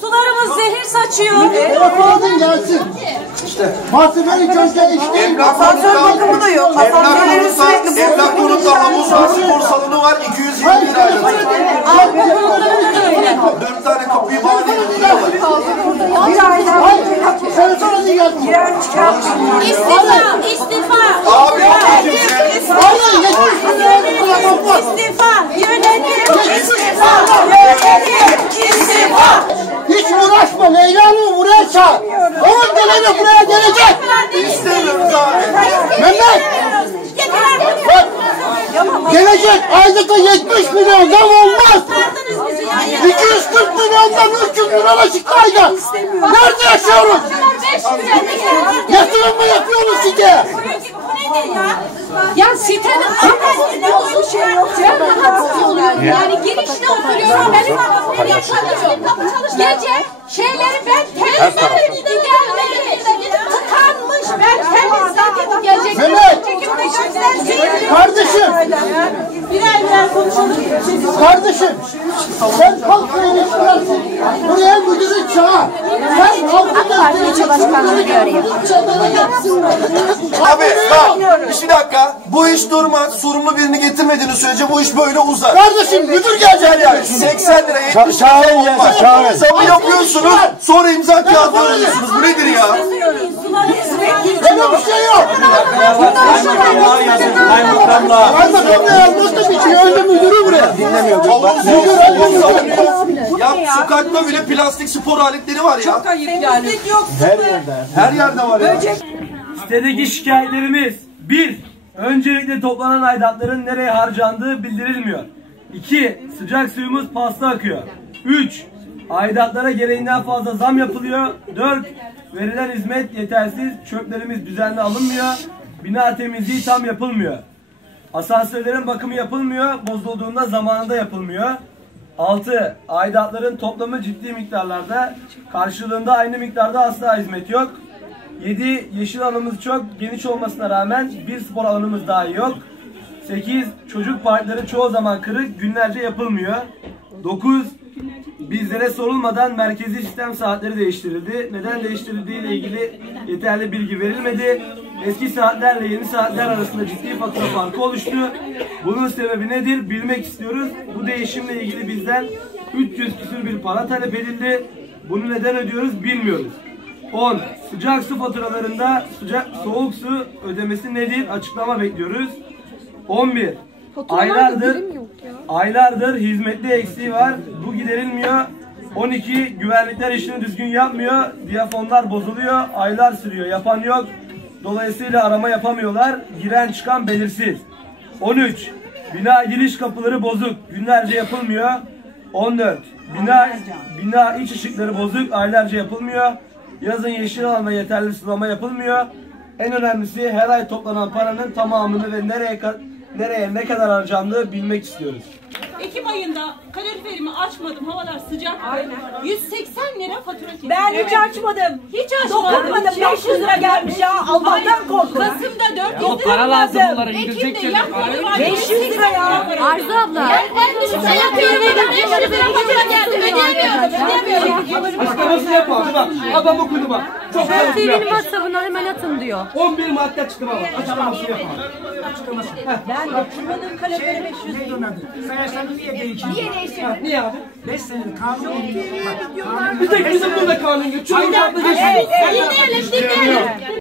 Sularımız zehir saçıyor. Telefonun gelsin. İşte. Mahzemeyi gözde işte. Asansör bakımı da yok. Asansörlerin sürekli Emlak konutta havuz var, spor salonu var, 220 lira aylık. 4 tane kapıyı bahane ediyorlar. bir aydan Sen sonra niye geldin? girer çıkar. İstifa. Abi kimse. Hayır, 70 bin lira kullanmak var. İstifa. Yönetim. İstifa. Yönetim. İstifa. Hiç uğraşma, Leyla'nı buraya çağır. 10 tane buraya gelecek. İstemiyoruz abi. Mehmet, bak, gelecek ayda da 70 milyon zam olmaz. 240 milyondan 300 milyon çıktı ayda. Nerede yaşıyoruz? Yatırım mı yapıyoruz site? Ya sitenin annesinde bir şey yok. Ben rahatsız oluyorum. Yani girişte oturuyorum. Benim kapım çalışıyor. Gece şeyleri ben temizledim. Tıkanmış. Ben temizledim. Gelecek. Mehmet, kardeşim, Birer konuşalım. kardeşim, sen halkla ilişkilersin. Buraya müdürü çağır. Sen halkla ilişkilersin. Abi bak, bir dakika. Bu iş durmaz. Sorumlu birini getirmediğiniz sürece bu iş böyle uzar. Kardeşim, müdür gelecek yani. 80 lira 70 lira olmaz. Zamı yapıyorsunuz, sonra imza kağıdı alıyorsunuz. Bu nedir ya? Böyle bir şey yok. Kaymakamla yazmaz da bir şey. Öyle müdürü buraya. Dinlemiyor. Ya sokakta bile plastik spor aletleri var ya. Çok ayıp yani. Yok. Her yerde var ya. Sitedeki şikayetlerimiz: 1. Öncelikle toplanan aidatların nereye harcandığı bildirilmiyor. 2. Sıcak suyumuz pasta akıyor. 3. Aidatlara gereğinden fazla zam yapılıyor. 4. Verilen hizmet yetersiz, çöplerimiz düzenli alınmıyor. Bina temizliği tam yapılmıyor. Asansörlerin bakımı yapılmıyor, bozulduğunda zamanında yapılmıyor. 6. Aidatların toplamı ciddi miktarlarda, karşılığında aynı miktarda asla hizmet yok. 7. Yeşil alanımız çok geniş olmasına rağmen bir spor alanımız dahi yok. 8. Çocuk parkları çoğu zaman kırık, günlerce yapılmıyor. 9. Bizlere sorulmadan merkezi sistem saatleri değiştirildi. Neden değiştirildiği ile ilgili yeterli bilgi verilmedi. Eski saatlerle yeni saatler arasında ciddi fatura farkı oluştu. Bunun sebebi nedir? Bilmek istiyoruz. Bu değişimle ilgili bizden 300 küsur bir para talep edildi. Bunu neden ödüyoruz bilmiyoruz. 10. Sıcak su faturalarında soğuk su ödemesi nedir? Açıklama bekliyoruz. 11. Aylardır hizmetli eksiği var. Bu giderilmiyor. 12. Güvenlikler işini düzgün yapmıyor. Diyafonlar bozuluyor. Aylar sürüyor. Yapan yok. Dolayısıyla arama yapamıyorlar. Giren çıkan belirsiz. 13. Bina giriş kapıları bozuk. Günlerce yapılmıyor. 14. Bina iç ışıkları bozuk. Aylarca yapılmıyor. Yazın yeşil alana yeterli sulama yapılmıyor. En önemlisi her ay toplanan paranın tamamını ve nereye ne kadar harcandığı bilmek istiyoruz. Ekim ayında kaloriferimi açmadım. Havalar sıcak. 180 lira fatura kesildi. Ben hiç açmadım. Hiç açmadım. Dokunmadım. 500 lira gelmiş ya. Allah'tan korkun. Kasım'da 400 lira para lazım bunlara. Ekim'de yakmadım. 500 lira ya. Arzu abla. Ben düşük şey yapıyorum. 500 lira fatura geldi. Ödeyemiyorum. Açıklamasını yapalım. Bak, adam okudu bak. Çok Senin WhatsApp'ına hemen atın diyor. 11 madde açıklama var. Açıklamasını yapalım. Ben dokunmadım kalorifere 500 lira. Sayaçlarını niye değiştirdin? Niye değiştirdin? Niye abi? 5 senedir kanun Bir tek bizim burada kanun geçiyor. Dinleyelim.